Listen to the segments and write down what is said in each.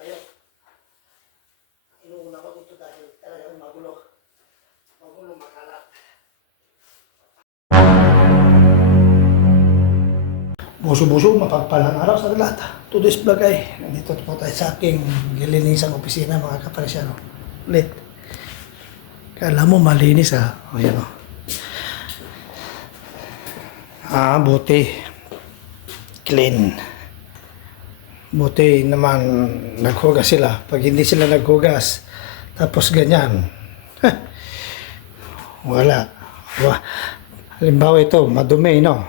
tayo. Inuuna ko dito dahil talagang magulo. Magulo, makalat. Buso-buso, mapagpalang araw sa lahat. Today's vlog ay, nandito po tayo sa aking gilinisang opisina mga kaparisyano. Ulit. Kala mo malinis ha. O yan o. Buti. Clean. Buti naman naghugas sila. Pag hindi sila naghugas, tapos ganyan. Wala. Halimbawa ito, madumi no.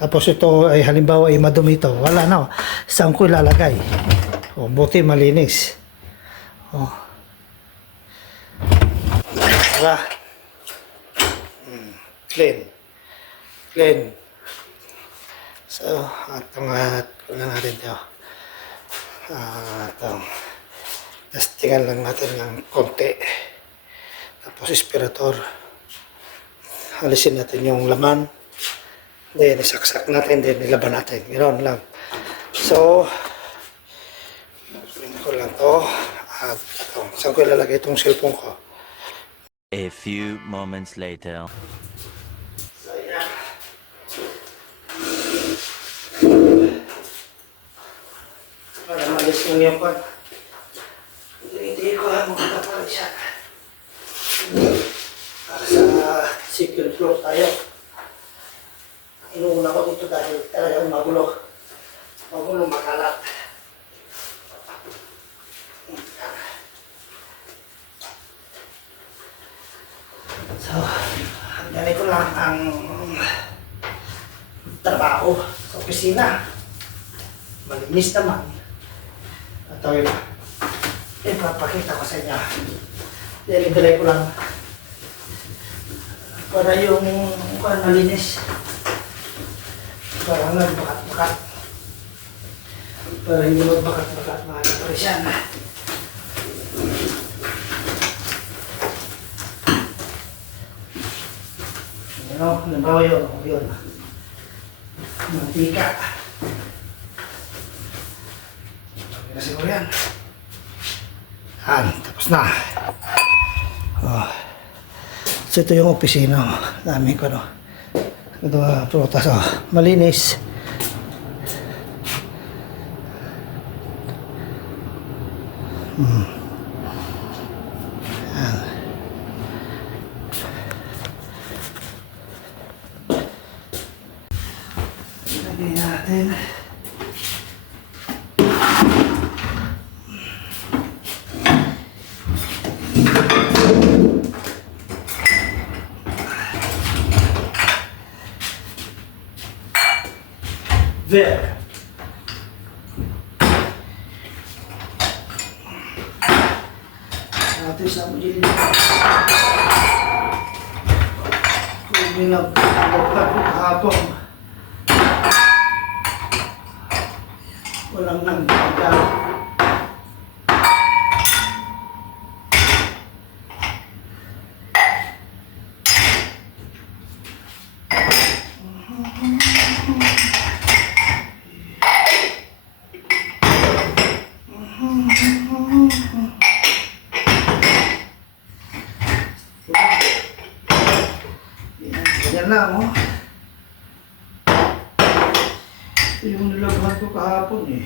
Tapos ito ay halimbawa ay madumi ito. Wala na. Saan ko ilalagay? O, buti malinis. O. Diba? Clean. Clean. So, atong kunan natin ito. Testingan lang natin ng konti. Tapos aspirator. Alisin natin yung laman. Then, isaksak natin. Then, nilaban natin. Ganoon lang. So, ko lang to. At ito. Saan ko ilalagay itong cellphone ko? A few moments later. So, yan. Para malis yung yapan. Hindi ko ang mga kapalit siya. Para sa second floor tayo. Inuuna ko dito dahil talagang magulo. Magulo, makalat. So, ganito lang ang trabaho sa opisina. Malinis naman. At ito yun, ipapakita ko sa inyo. Dili-dili ko lang para yung malinis. Para nagbakat-bakat. Para hindi magbakat-bakat mga kaparisyan. Halimbawa yun. Mantika. Okay na siguro yan. Tapos na. Oh. So ito yung opisina. Dami ko no. Ito prutas malinis. Lagyan natin. There. Natin sa muli. Kung nilaglag ko kahapon. Walang nagbagal. Yan lang, oh. Ito yung nilaghan ko kahapon, eh.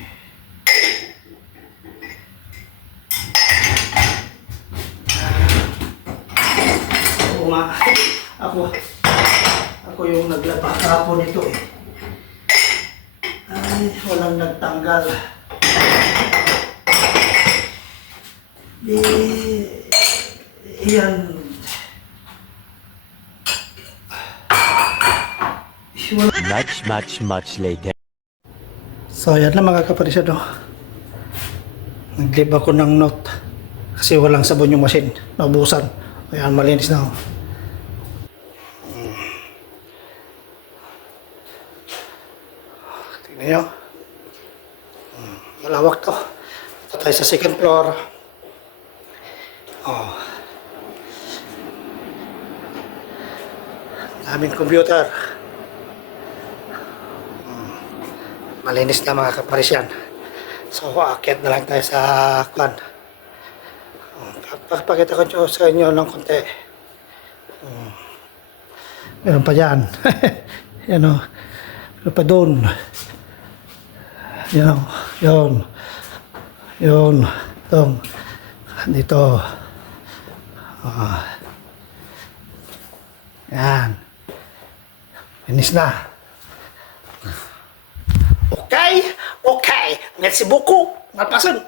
Oo nga. Ako yung naglaba kahapon ito, eh. Ay, walang nagtanggal. Yan. Much later. So, yan na mga kaparisyado. Nag-leave ako ng note. Kasi walang sabon yung machine. Naubusan. Ayan, malinis na. Tingnan nyo. Malawak to. Ito tayo sa second floor. Oh. Daming computer. Malinis na mga kaparisyan. So, aakyat na lang tayo sa kwan. Pagpakita ko sa inyo ng konti. Meron pa dyan. Yan o. Meron pa doon. Yan o. Yun. Yun. Itong. Dito. Yan. Finish na. Okay. Okay. Merci beaucoup. Malpasan.